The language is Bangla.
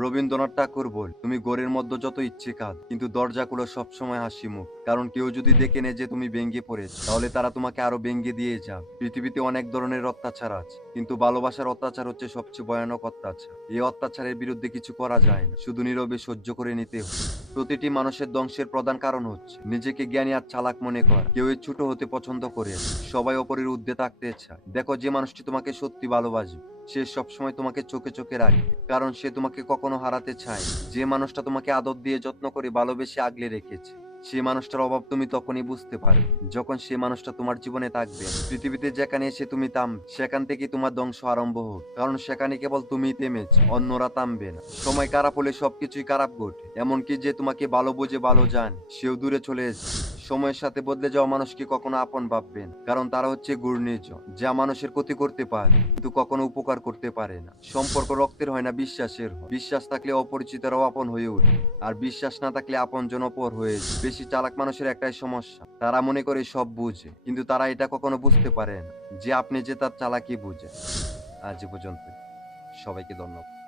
রবীন্দ্রনাথ ঠাকুর বল, তুমি ঘরের মধ্যে যত ইচ্ছে কাঁদ, কিন্তু দরজাগুলো সবসময় হাসি মুখ। কারণ কেউ যদি দেখে নেয় যে তুমি ভেঙে পড়েছ, তাহলে তারা তোমাকে আরো ভেঙে দিয়ে যাবে। পৃথিবীতে অনেক ধরনের অত্যাচার আছে, কিন্তু ভালোবাসার অত্যাচার হচ্ছে সবচেয়ে ভয়ানক অত্যাচার। এই অত্যাচারের বিরুদ্ধে কিছু করা যায় না, শুধু নীরবে সহ্য করে নিতে হয়। প্রতিটি মানুষের ধ্বংসের প্রধান কারণ হচ্ছে নিজেকে জ্ঞানী আর চালাক মনে করা। কেউ ছোট হতে পছন্দ করে না, সবাই অপরের ঊর্ধ্বে থাকতে চায়। দেখো, যে মানুষটি তোমাকে সত্যি ভালোবাসবে সে সবসময় তোমাকে চোখে চোখে রাখবে, কারণ সে তোমাকে কখনো হারাতে চায় না। যে মানুষটা তোমাকে আদর দিয়ে যত্ন করে ভালোবেসে আগলে রেখেছে, সে মানুষটার অভাব তুমি তখনই বুঝতে পারবে যখন সে মানুষটা তোমার জীবনে থাকবে। পৃথিবীতে যেখানে এসে তুমি সেখান থেকে তোমার ধ্বংস আরম্ভ হোক, কারণ সেখানে কেবল তুমি থেমেছ, অন্যরা থামবে না। সময় খারাপ হলে সবকিছুই খারাপ ঘটে, এমনকি যে তোমাকে ভালো বোঝে, ভালো জানে, সেও দূরে চলে যায়। সময়ের সাথে বদলে যাওয়া মানুষকে কখনো আপন ভাববেন, কারণ তারা হচ্ছে ঘূর্ণিঝড়, যা মানুষের ক্ষতি করতে পারে কিন্তু কখনো উপকার করতে পারে না। সম্পর্ক রক্তের হয় না, বিশ্বাসের হয়। বিশ্বাস থাকলে অপরিচিতরাও আপন হয়ে ওঠে, আর বিশ্বাস না থাকলে আপনজন অপর হয়ে যায়। বেশি চালাক মানুষের একটাই সমস্যা, তারা মনে করে সব বুঝে, কিন্তু তারা এটা কখনো বুঝতে পারে না যে আপনি যে তার চালাকি বুঝে। আজ এ পর্যন্ত, সবাইকে ধন্যবাদ।